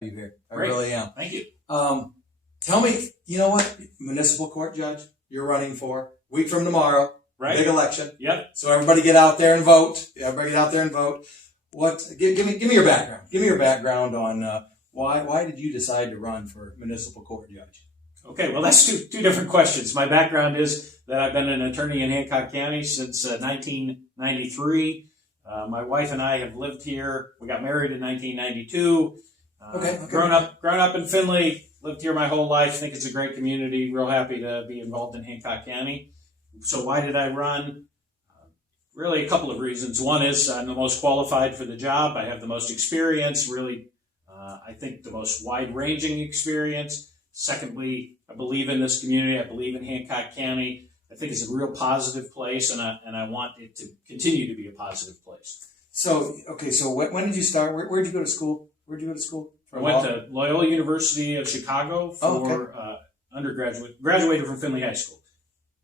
You here. I Great. really am. Thank you. Tell me, you know what? Municipal court judge you're running for. Week from tomorrow. Right. Big election. Yep. So everybody get out there and vote. Everybody get out there and vote. Give me your background. Give me your background on why did you decide to run for municipal court judge? Okay, well, that's two different questions. My background is that I've been an attorney in Hancock County since 1993. My wife and I have lived here. We got married in 1992. Okay. Grown up in Findlay, lived here my whole life. Think it's a great community. Real happy to be involved in Hancock County. So why did I run? Really a couple of reasons. One is I'm the most qualified for the job. I have the most experience, really, I think the most wide-ranging experience. Secondly, I believe in this community. I believe in Hancock County. I think it's a real positive place, and I want it to continue to be a positive place. So, okay, so when did you start? Where'd you go to school? I went to Loyola University of Chicago for undergraduate. Graduated from Findlay High School.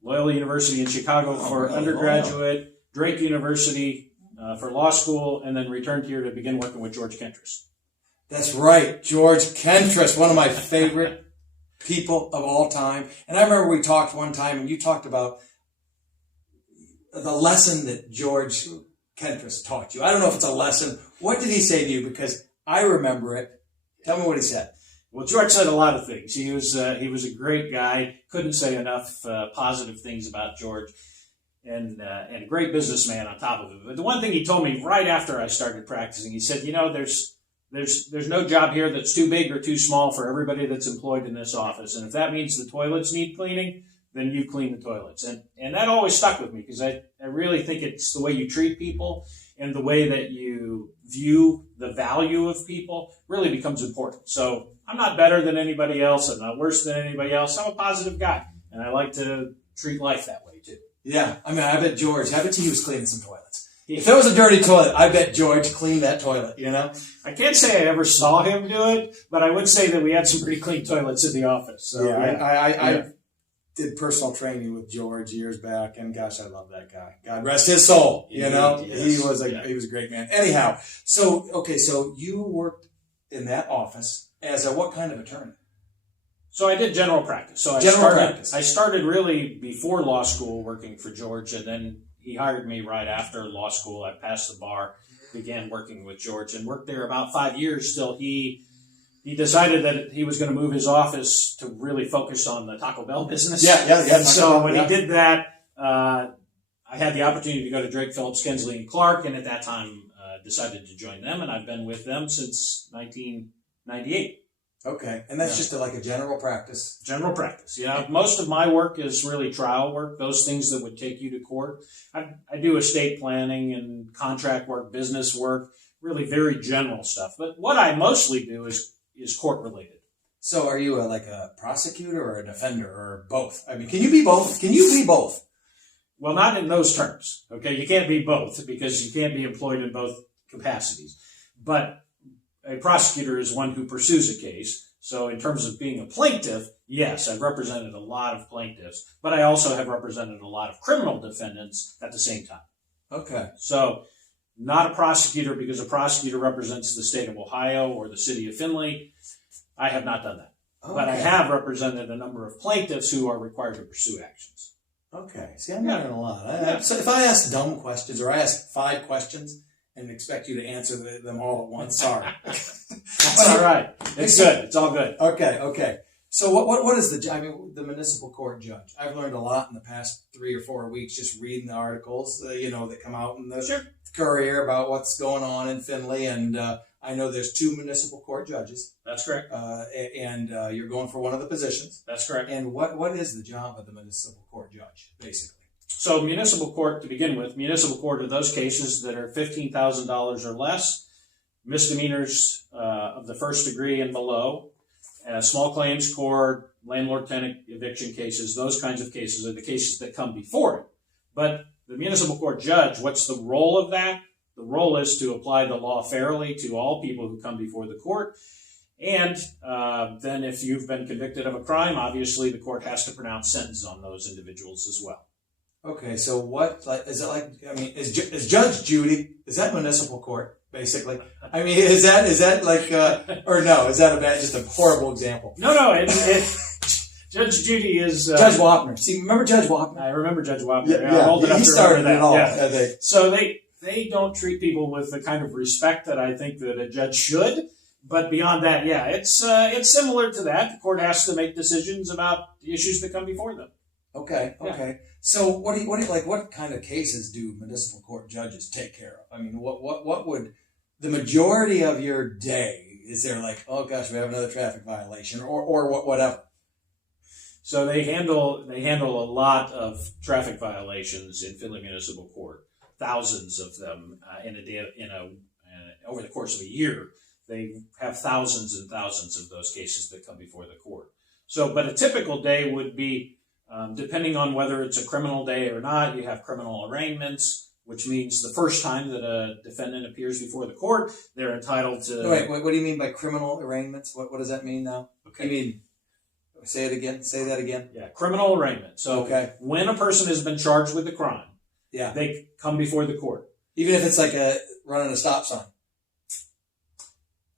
Loyola University in Chicago for undergraduate. Drake University for law school, and then returned here to begin working with George Kentris. That's right, George Kentris, one of my favorite people of all time. And I remember we talked one time, and you talked about the lesson that George Kentris taught you. I don't know if it's a lesson. What did he say to you? Because I remember it. Tell me what he said. Well, George said a lot of things. He was a great guy. Couldn't say enough positive things about George, and a great businessman on top of it. But the one thing he told me right after I started practicing, he said, there's no job here that's too big or too small for everybody that's employed in this office. And if that means the toilets need cleaning, then you clean the toilets. And that always stuck with me because I really think it's the way you treat people and the way that you view the value of people really becomes important. So I'm not better than anybody else. I'm not worse than anybody else. I'm a positive guy, and I like to treat life that way too. Yeah, I mean, I bet he was cleaning some toilets. If there was a dirty toilet, I bet George cleaned that toilet, you know? I can't say I ever saw him do it, but I would say that we had some pretty clean toilets in the office. So, I did personal training with George years back, and gosh, I love that guy. God rest his soul, you know? Yes. He was a great man. Anyhow, so you worked in that office as what kind of attorney? So I did general practice. So I started really before law school working for George, and then he hired me right after law school. I passed the bar, began working with George, and worked there about 5 years till he decided that he was going to move his office to really focus on the Taco Bell business. Yeah. And so when he did that, I had the opportunity to go to Drake, Phillips, Kinsley, and Clark, and at that time decided to join them, and I've been with them since 1998. Okay, and that's just like a general practice. General practice, yeah. Most of my work is really trial work, those things that would take you to court. I do estate planning and contract work, business work, really very general stuff. But what I mostly do is court related. So are you like a prosecutor or a defender or both? I mean, can you be both? Can you be both? Well, not in those terms, okay? You can't be both because you can't be employed in both capacities. But a prosecutor is one who pursues a case. So in terms of being a plaintiff, yes, I've represented a lot of plaintiffs, but I also have represented a lot of criminal defendants at the same time. Okay. So not a prosecutor because a prosecutor represents the state of Ohio or the city of Findlay. I have not done that. Okay. But I have represented a number of plaintiffs who are required to pursue actions. Okay. See, I'm learning a lot. So if I ask dumb questions or I ask 5 questions, and expect you to answer them all at once. Sorry. That's all right. It's good. It's all good. Okay. So what is the municipal court judge? I've learned a lot in the past 3 or 4 weeks just reading the articles, that come out in the Courier about what's going on in Findlay. And I know there's 2 municipal court judges. That's correct. And you're going for one of the positions. That's correct. And what is the job of the municipal court judge, basically? So municipal court, to begin with, municipal court are those cases that are $15,000 or less, misdemeanors of the first degree and below, small claims court, landlord-tenant eviction cases, those kinds of cases are the cases that come before it. But the municipal court judge, what's the role of that? The role is to apply the law fairly to all people who come before the court. And then if you've been convicted of a crime, obviously the court has to pronounce sentence on those individuals as well. Okay, so is Judge Judy, is that municipal court? basically. I mean, is that like, or no, is that just a horrible example? No, Judge Judy is... Judge Wapner. See, remember Judge Wapner? I remember Judge Wapner. Yeah, I'm old enough he to started remember that. it all. Yeah. So they don't treat people with the kind of respect that I think that a judge should. But beyond that, yeah, it's similar to that. The court has to make decisions about the issues that come before them. Okay. Yeah. So what do you like? What kind of cases do municipal court judges take care of? I mean, what would the majority of your day? Is there like, oh gosh, we have another traffic violation, or whatever? So they handle a lot of traffic violations in Findlay Municipal Court, thousands of them over the course of a year. They have thousands and thousands of those cases that come before the court. So, but a typical day would be, depending on whether it's a criminal day or not, you have criminal arraignments, which means the first time that a defendant appears before the court, they're entitled to... Wait, what do you mean by criminal arraignments? What does that mean now? Okay. You mean, say it again? Say that again? Yeah, criminal arraignment. So when a person has been charged with a crime, they come before the court. Even if it's like running a stop sign?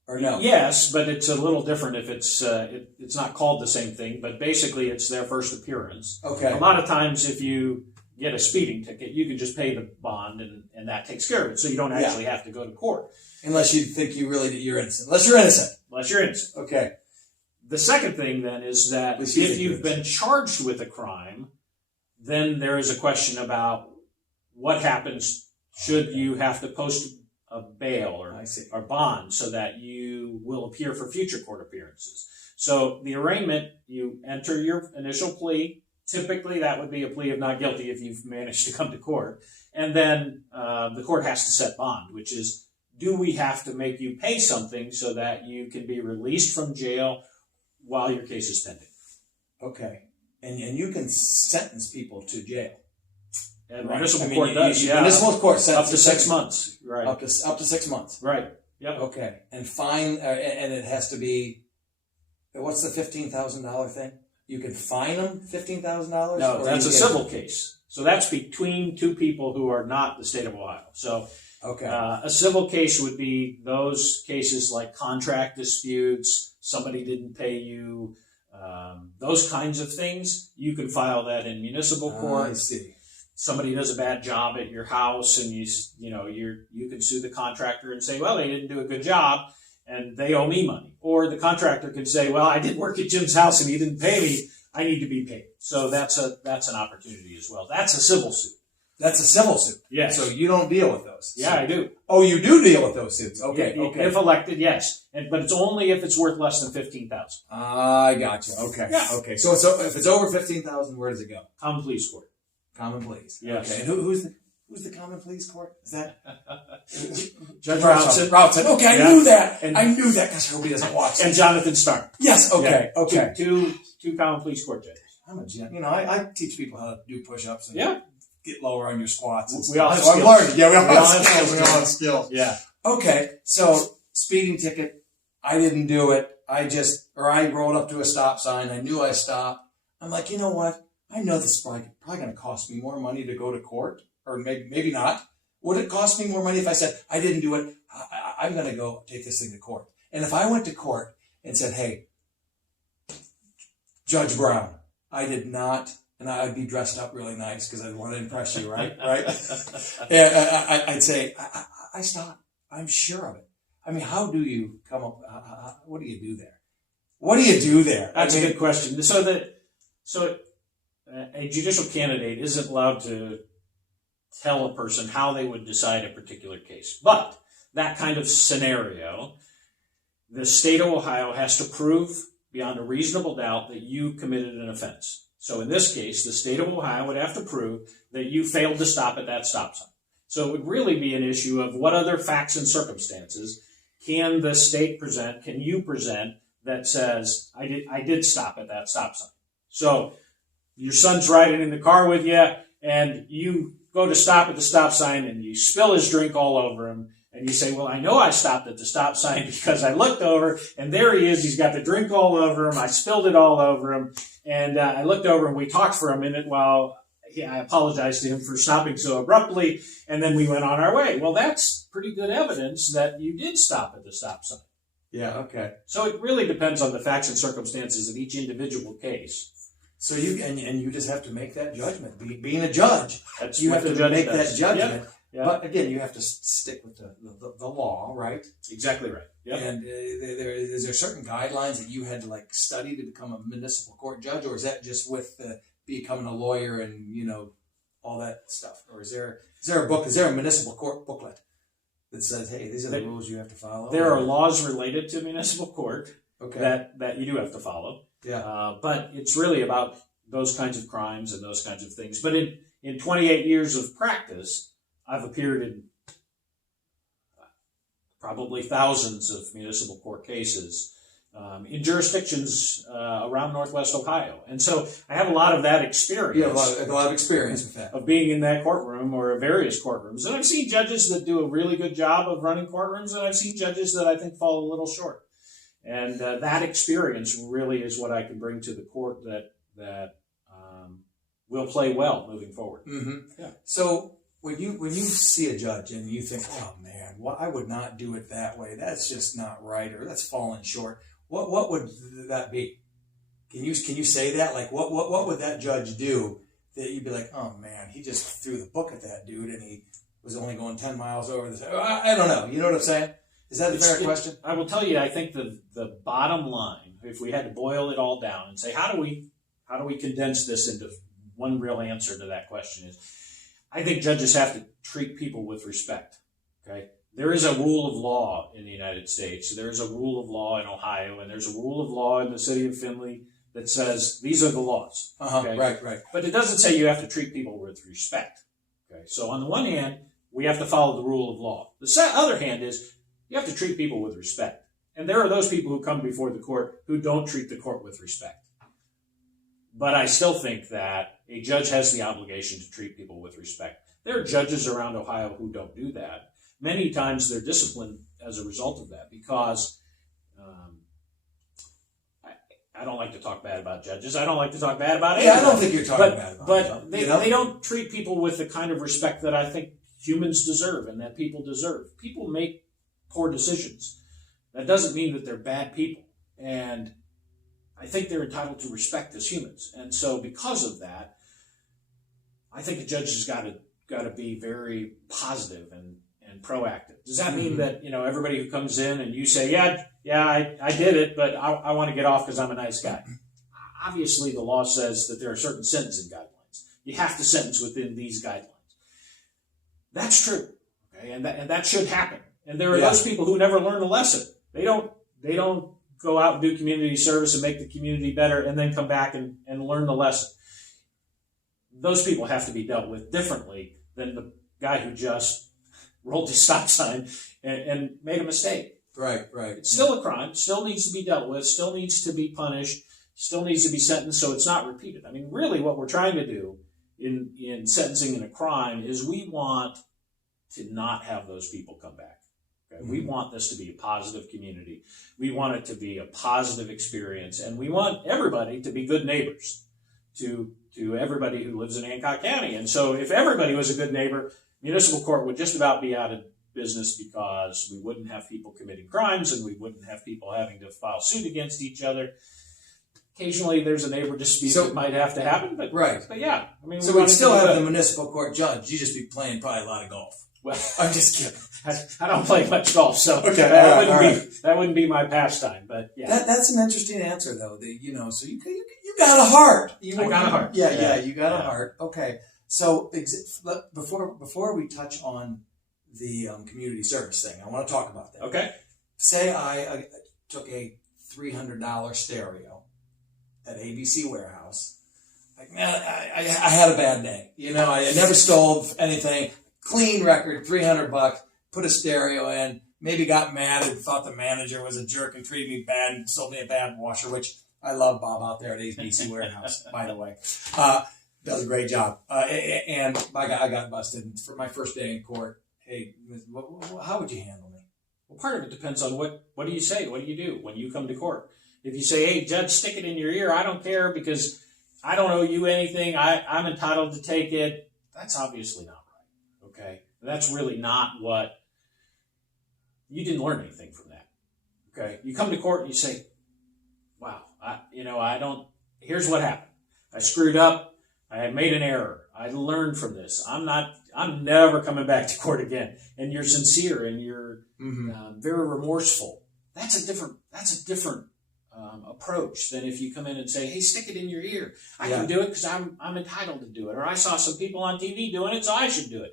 Or no? Yes, but it's a little different if it's not called the same thing, but basically it's their first appearance. Okay. A lot of times if you get a speeding ticket, you can just pay the bond and that takes care of it. So you don't actually have to go to court. Unless you think you're innocent. Unless you're innocent. Okay. The second thing then is that if you've been charged with a crime, then there is a question about what happens should you have to post a bail or bond so that you will appear for future court appearances. So the arraignment, you enter your initial plea. Typically, that would be a plea of not guilty if you've managed to come to court. And then the court has to set bond, which is, do we have to make you pay something so that you can be released from jail while your case is pending? Okay. And you can sentence people to jail. And municipal court does, Municipal court up to 6 months. Right. Up to 6 months. Right. Yep. Okay. And fine, and it has to be, what's the $15,000 thing? You can fine them $15,000? No, that's a civil case. So that's between two people who are not the state of Ohio. So a civil case would be those cases like contract disputes, somebody didn't pay you, those kinds of things. You can file that in municipal court. I see. Somebody does a bad job at your house, and you can sue the contractor and say, well, they didn't do a good job, and they owe me money. Or the contractor could say, well, I did work at Jim's house and he didn't pay me. I need to be paid. So that's an opportunity as well. That's a civil suit. That's a civil suit. Yes. So you don't deal with those. Yeah, I do. Oh, you do deal with those suits. Okay. If elected, yes. But it's only if it's worth less than $15,000. I got you. Okay. Yeah. Okay. So if it's over $15,000, where does it go? Common Pleas Court. Common Pleas. Yes. Okay. And who's the Common Pleas Court? Is that Judge Routson? Routson. Okay, I knew that. I knew that because nobody doesn't watch. And Jonathan Starr. Yes. Okay. Yeah. Okay. Two Common Pleas Court judges. I'm a gen. I teach people how to do push-ups and get lower on your squats. We all have skills. I'm learning. Yeah, we all have skills. Yeah. Okay. So speeding ticket. I didn't do it. I rolled up to a stop sign. I knew I stopped. I'm like, you know what? I know this is probably going to cost me more money to go to court, or maybe not. Would it cost me more money if I said, I didn't do it, I'm going to go take this thing to court? And if I went to court and said, hey, Judge Brown, I did not, and I'd be dressed up really nice because I want to impress you, right? And I'd say, I stopped. I'm sure of it. I mean, how do you come up, what do you do there? What do you do there? That's a good question. So a judicial candidate isn't allowed to tell a person how they would decide a particular case. But that kind of scenario, the state of Ohio has to prove beyond a reasonable doubt that you committed an offense. So in this case, the state of Ohio would have to prove that you failed to stop at that stop sign. So it would really be an issue of what other facts and circumstances can the state present, can you present, that says, I did stop at that stop sign. So your son's riding in the car with you, and you go to stop at the stop sign, and you spill his drink all over him, and you say, well, I know I stopped at the stop sign because I looked over, and there he is. He's got the drink all over him. I spilled it all over him, and I looked over, and we talked for a minute while I apologized to him for stopping so abruptly, and then we went on our way. Well, that's pretty good evidence that you did stop at the stop sign. Yeah, okay. So it really depends on the facts and circumstances of each individual case. So you you just have to make that judgment. Being a judge, That's you what have the to judge make does. that judgment. Yep. But again, you have to stick with the law, right? Exactly right. Yep. And is there certain guidelines that you had to like study to become a municipal court judge, or is that just with becoming a lawyer and all that stuff? Or is there a book? Is there a municipal court booklet that says, hey, these are the rules you have to follow? There are laws related to municipal court Okay. that you do have to follow. Yeah. But it's really about those kinds of crimes and those kinds of things. But in 28 years of practice, I've appeared in probably thousands of municipal court cases in jurisdictions around Northwest Ohio. And so I have a lot of that experience. You have a lot of experience with that. Of being in that courtroom or various courtrooms. And I've seen judges that do a really good job of running courtrooms, and I've seen judges that I think fall a little short. And that experience really is what I can bring to the court that will play well moving forward. Mm-hmm. Yeah. So when you see a judge and you think, oh man, well, I would not do it that way. That's just not right, or that's falling short. What would that be? Can you say that? Like what would that judge do that you'd be like, oh man, he just threw the book at that dude and he was only going 10 miles over the. I don't know. You know what I'm saying? Is that a fair question? I will tell you, I think the bottom line, if we had to boil it all down and say, how do we condense this into one real answer to that question is, I think judges have to treat people with respect. Okay? There is a rule of law in the United States. There is a rule of law in Ohio, and there's a rule of law in the city of Findlay that says these are the laws. Okay? Right. But it doesn't say you have to treat people with respect. Okay? So on the one hand, we have to follow the rule of law. The other hand is you have to treat people with respect. And there are those people who come before the court who don't treat the court with respect. But I still think that a judge has the obligation to treat people with respect. There are judges around Ohio who don't do that. Many times they're disciplined as a result of that because I don't like to talk bad about judges. I don't like to talk bad about anyone. I don't think you're talking bad about them. But they don't treat people with the kind of respect that I think humans deserve and that people deserve. People make poor decisions. That doesn't mean that they're bad people. And I think they're entitled to respect as humans. And so because of that, I think a judge has got to be very positive and proactive. Does that mean that, everybody who comes in and you say, I did it, but I want to get off because I'm a nice guy? Obviously, the law says that there are certain sentencing guidelines. You have to sentence within these guidelines. That's true. Okay? And that should happen. And there are those people who never learn a lesson. They don't go out and do community service and make the community better and then come back and learn the lesson. Those people have to be dealt with differently than the guy who just rolled his stop sign and made a mistake. Right. It's still a crime, still needs to be dealt with, still needs to be punished, still needs to be sentenced so it's not repeated. I mean, really what we're trying to do in sentencing in a crime is we want to not have those people come back. Okay? Mm-hmm. We want this to be a positive community. We want it to be a positive experience, and we want everybody to be good neighbors to everybody who lives in Hancock County. And so if everybody was a good neighbor, municipal court would just about be out of business because we wouldn't have people committing crimes and we wouldn't have people having to file suit against each other. Occasionally there's a neighbor dispute that might have to happen, but yeah. I mean, so we'd still have the municipal court judge. You'd just be playing probably a lot of golf. Well, I'm just kidding. I don't play much golf, so that wouldn't be my pastime. But yeah, that's an interesting answer, though. So you got a heart. I got a heart. Yeah, you got a heart. Okay, so before we touch on the community service thing, I want to talk about that. Okay. Say I took a $300 stereo at ABC Warehouse. Like, man, I had a bad day. I never stole anything. Clean record, $300, put a stereo in, maybe got mad and thought the manager was a jerk and treated me bad and sold me a bad washer, which I love Bob out there at ABC Warehouse, by the way. Does a great job. And I got busted for my first day in court. Hey, how would you handle me? Well, part of it depends on what do you say? What do you do when you come to court? If you say, hey, judge, stick it in your ear, I don't care because I don't owe you anything. I'm entitled to take it. That's obviously not right. Okay. That's really not what, you didn't learn anything from that. Okay. You come to court and you say, wow, here's what happened. I screwed up. I had made an error. I learned from this. I'm never coming back to court again. And you're sincere and you're very remorseful. That's a different approach than if you come in and say, hey, stick it in your ear. I can do it because I'm entitled to do it. Or I saw some people on TV doing it, so I should do it.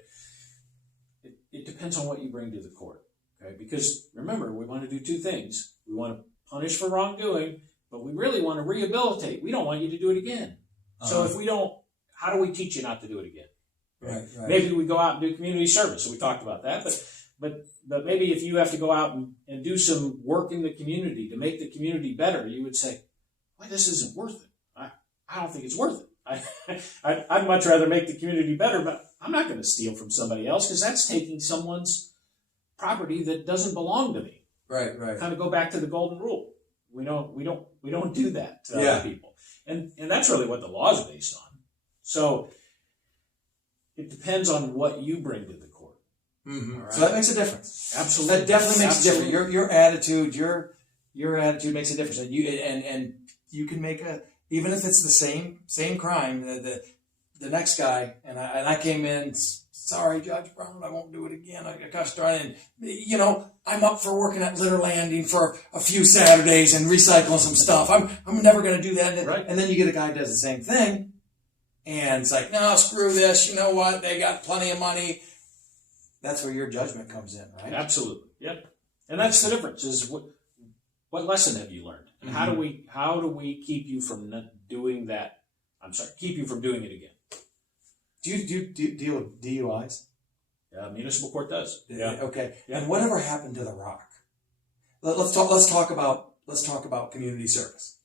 It depends on what you bring to the court. Okay? Because remember, we want to do two things. We want to punish for wrongdoing, but we really want to rehabilitate. We don't want you to do it again. So if we don't, how do we teach you not to do it again? Right. Maybe we go out and do community service. So we talked about that, but maybe if you have to go out and do some work in the community to make the community better, you would say, well, this isn't worth it. I don't think it's worth it. I'd much rather make the community better, but I'm not going to steal from somebody else because that's taking someone's property that doesn't belong to me. Right. Kind of go back to the golden rule. We don't do that to other people. And that's really what the law is based on. So it depends on what you bring to the court. Right? So that makes a difference. Absolutely. That definitely makes a difference. Your attitude, your attitude makes a difference. And you can make even if it's the same crime, the next guy, and I came in, sorry, Judge Brown, I won't do it again. I got started. And, I'm up for working at Litter Landing for a few Saturdays and recycling some stuff. I'm never going to do that. Right. And then you get a guy who does the same thing. And it's like, no, screw this. You know what? They got plenty of money. That's where your judgment comes in, right? Absolutely. Yep. And that's the difference is what lesson have you learned? And how do we keep you from doing that? Keep you from doing it again. Do you deal with DUIs? Municipal court does. Yeah. Okay. Yeah. And whatever happened to the Rock? Let's talk about community service.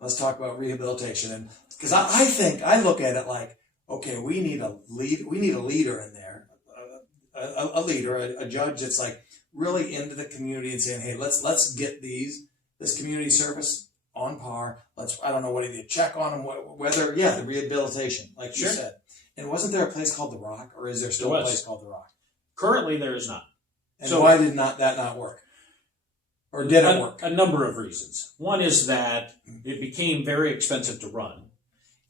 Let's talk about rehabilitation. And because I look at it like, okay, we need a leader in there, a judge that's like really into the community and saying, hey, let's get this community service on par. I don't know what you check on them, the rehabilitation, like you said. And wasn't there a place called The Rock, or is there still a place called The Rock? Currently, there is not. And so why did that not work? Or did it work? A number of reasons. One is that it became very expensive to run.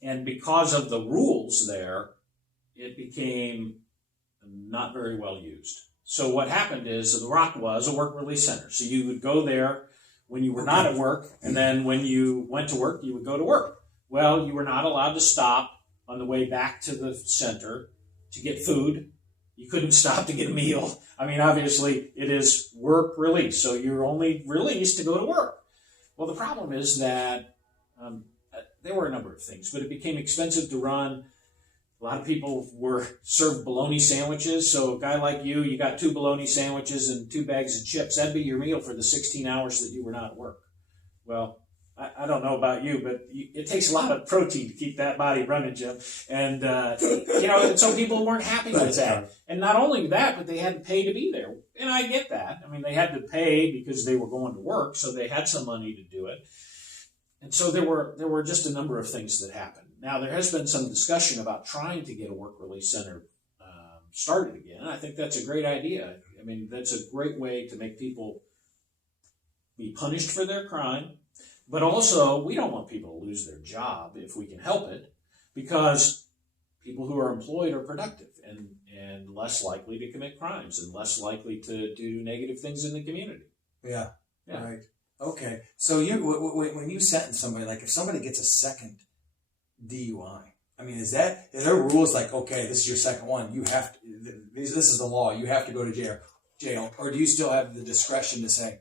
And because of the rules there, it became not very well used. So what happened is The Rock was a work release center. So you would go there when you were not at work, and then when you went to work, you would go to work. Well, you were not allowed to stop on the way back to the center to get food. You couldn't stop to get a meal. I mean, obviously, it is work release, so you're only released to go to work. Well, the problem is that there were a number of things, but it became expensive to run. A lot of people were served bologna sandwiches, so a guy like you got 2 bologna sandwiches and 2 bags of chips. That'd be your meal for the 16 hours that you were not at work. Well, I don't know about you, but it takes a lot of protein to keep that body running, Jim. And, and so people weren't happy with that. And not only that, but they had to pay to be there. And I get that. I mean, they had to pay because they were going to work, so they had some money to do it. And so there were just a number of things that happened. Now, there has been some discussion about trying to get a work release center started again. I think that's a great idea. I mean, that's a great way to make people be punished for their crime. But also, we don't want people to lose their job if we can help it, because people who are employed are productive and less likely to commit crimes and less likely to do negative things in the community. Yeah. Right. Okay. So when you sentence somebody, like if somebody gets a second DUI, I mean, are there rules like, okay, this is your second one, you have to, this is the law, you have to go to jail, or do you still have the discretion to say,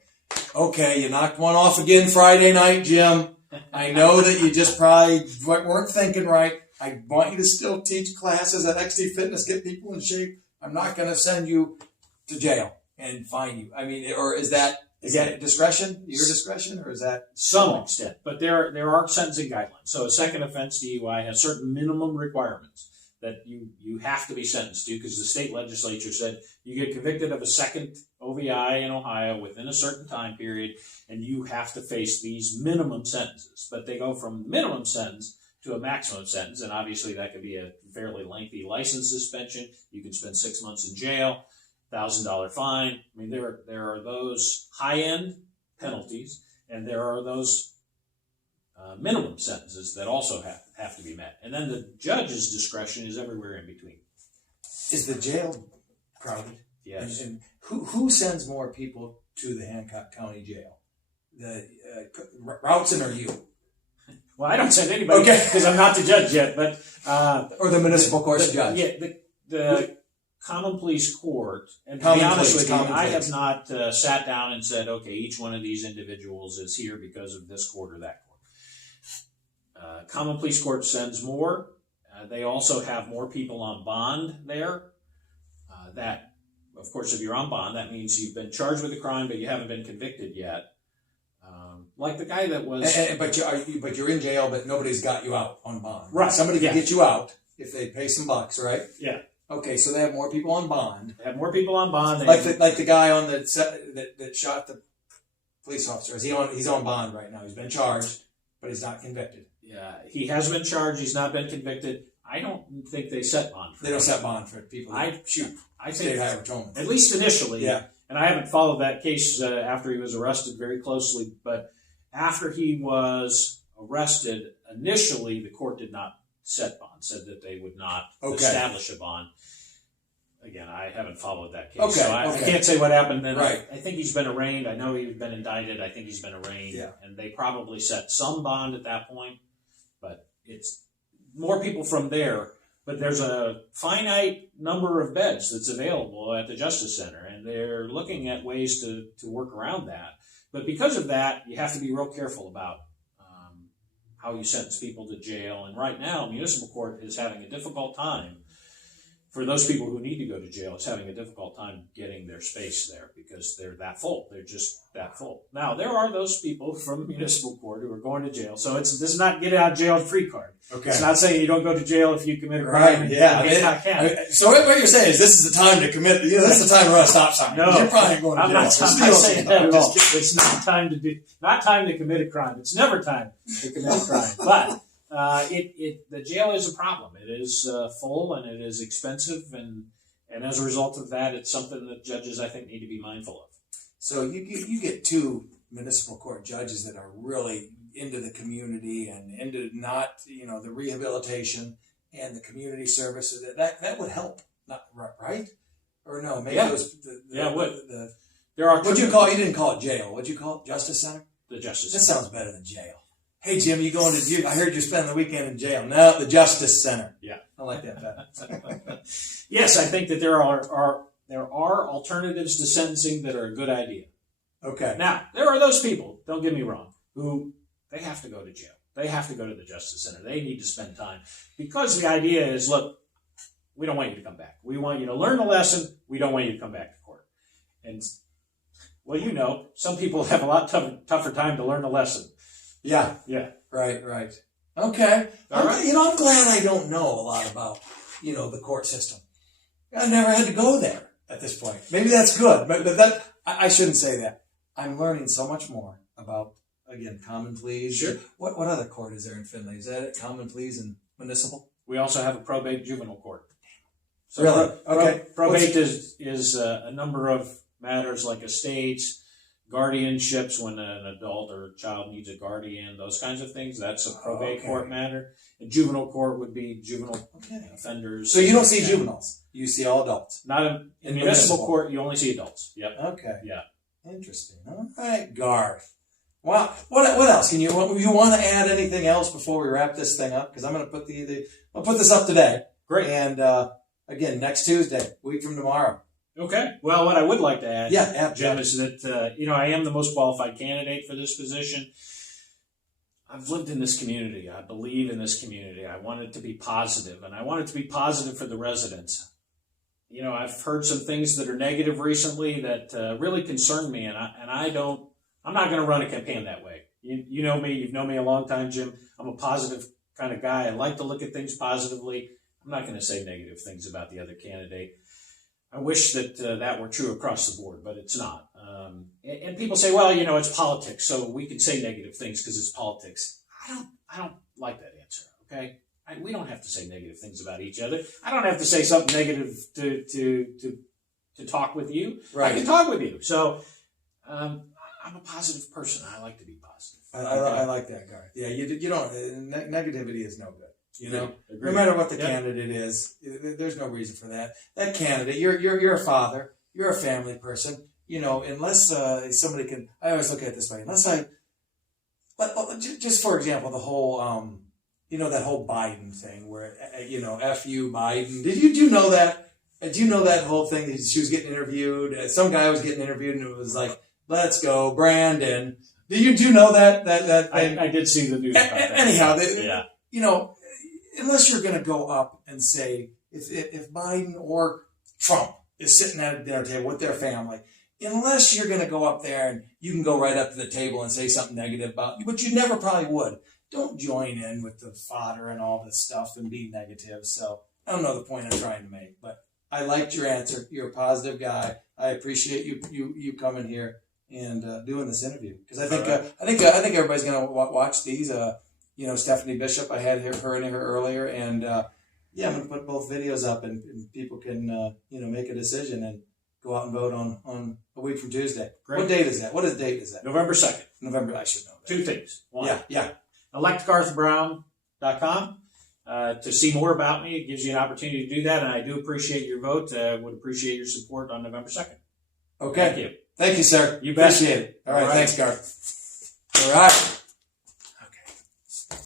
okay, you knocked one off again Friday night, Jim. I know that you just probably weren't thinking right. I want you to still teach classes at XT Fitness, get people in shape. I'm not going to send you to jail and fine you. I mean, or is that discretion, your discretion, or is that some extent? But there are sentencing guidelines. So a second offense DUI has certain minimum requirements that you have to be sentenced to, because the state legislature said you get convicted of a second OVI in Ohio within a certain time period, and you have to face these minimum sentences. But they go from minimum sentence to a maximum sentence, and obviously that could be a fairly lengthy license suspension. You can spend 6 months in jail, $1,000 fine. I mean, there are those high-end penalties, and there are those minimum sentences that also have to be met. And then the judge's discretion is everywhere in between. Is the jail crowded? Yes. And who sends more people to the Hancock County Jail? The Routson or you? Well, I don't send anybody because I'm not the judge yet, but or the municipal court judge. Yeah, the common pleas court. And to be honest with you, I have not sat down and said, okay, each one of these individuals is here because of this court or that court. Common pleas court sends more. They also have more people on bond there. That, of course, if you're on bond, that means you've been charged with a crime, but you haven't been convicted yet. Like the guy that was... But you're in jail, but nobody's got you out on bond. Right. Somebody can get you out if they pay some bucks, right? Yeah. Okay, so they have more people on bond. They have more people on bond. Like the guy on the set that shot the police officer. He's on bond right now. He's been charged, but he's not convicted. Yeah, he has been charged. He's not been convicted. I don't think they set bond for They don't set bond for people. I think, at least initially. Yeah. And I haven't followed that case after he was arrested very closely, but after he was arrested, initially the court did not set bond, said that they would not establish a bond. Again, I haven't followed that case, so I can't say what happened then. Right. I think he's been arraigned. I know he's been indicted. I think he's been arraigned. Yeah. And they probably set some bond at that point, but it's more people from there. But there's a finite number of beds that's available at the Justice Center, and they're looking at ways to work around that. But because of that, you have to be real careful about how you sentence people to jail. And right now, municipal court is having a difficult time. For those people who need to go to jail, it's having a difficult time getting their space there because they're that full. They're just that full. Now, there are those people from municipal court who are going to jail. So this is not get out of jail free card. Okay. It's not saying you don't go to jail if you commit a crime. Right, yeah. So what you're saying is this is the time to commit, this is the time to run a stop sign. No. You're probably going to jail. I'm not saying that at all. It's not time to commit a crime. It's never time to commit a crime. But the jail is a problem. It is full and it is expensive, and as a result of that, it's something that judges, I think, need to be mindful of. So you get two municipal court judges that are really into the community and into the rehabilitation and the community service. That would help, not right? Or no? Maybe it would. There are. What'd you call it? You didn't call it jail. What'd you call it? Justice Center. The Justice Center. That sounds better than jail. Hey, Jim, you going to? I heard you spend the weekend in jail. No, the Justice Center. Yeah, I like that better. Yes, I think that there are alternatives to sentencing that are a good idea. Okay. Now, there are those people, don't get me wrong, who they have to go to jail. They have to go to the Justice Center. They need to spend time. Because the idea is, look, we don't want you to come back. We want you to learn the lesson. We don't want you to come back to court. And, well, some people have a lot tougher time to learn the lesson. Yeah. Yeah. Right. Okay. All right. I'm glad I don't know a lot about, the court system. I've never had to go there at this point. Maybe that's good, but I shouldn't say that. I'm learning so much more about, again, common pleas. Sure. What other court is there in Findlay? Is that it? Common pleas and municipal? We also have a probate juvenile court. So really? Okay. Probate is a number of matters like estates, guardianships when an adult or a child needs a guardian, those kinds of things. That's a probate court matter. And juvenile court would be juvenile offenders. So you don't see juveniles. You see all adults. Not in municipal court, you only see adults. Yep. Okay. Yeah. Interesting. All right, Garth. Wow. What else? You want to add anything else before we wrap this thing up? Because I'm going to put I'll put this up today. Great. And again, next Tuesday, a week from tomorrow. Okay. Well, what I would like to add, Jim, is that I am the most qualified candidate for this position. I've lived in this community. I believe in this community. I want it to be positive, and I want it to be positive for the residents. I've heard some things that are negative recently that really concern me, and I'm not going to run a campaign that way. You know me. You've known me a long time, Jim. I'm a positive kind of guy. I like to look at things positively. I'm not going to say negative things about the other candidate. I wish that that were true across the board, but it's not. And people say, well, it's politics, so we can say negative things because it's politics. I don't like that answer. Okay, we don't have to say negative things about each other. I don't have to say something negative to talk with you. Right. I can talk with you. So I'm a positive person. I like to be positive. I like that, Garth. Yeah, you don't. Negativity is no good. You know, Agreed. no matter what the candidate is, there's no reason for that. That candidate, you're a father, you're a family person. You know, unless somebody can, I always look at it this way. Just for example, the whole, that whole Biden thing where, F you, Biden. Did you know that? Do you know that whole thing? She was getting interviewed. Some guy was getting interviewed, and it was like, "Let's go, Brandon." Do you know that thing? I did see the news about that. Anyhow, yeah. Unless you're going to go up and say, if Biden or Trump is sitting at a dinner table with their family, unless you're going to go up there and you can go right up to the table and say something negative about you, but you never probably would. Don't join in with the fodder and all this stuff and be negative. So I don't know the point I'm trying to make, but I liked your answer. You're a positive guy. I appreciate you coming here and doing this interview because I think everybody's going to watch these. Stephanie Bishop, I had her in here earlier, and I'm going to put both videos up, and people can make a decision and go out and vote on a week from Tuesday. Great. What date is that? What date is that? November 2nd. November. I should know that. 2 things. One. Yeah. ElectGarthBrown.com to see more about me. It gives you an opportunity to do that, and I do appreciate your vote. Would appreciate your support on November 2nd. Okay. Thank you. Thank you, sir. You bet. Appreciate it. All right. All right. Thanks, Garth. All right.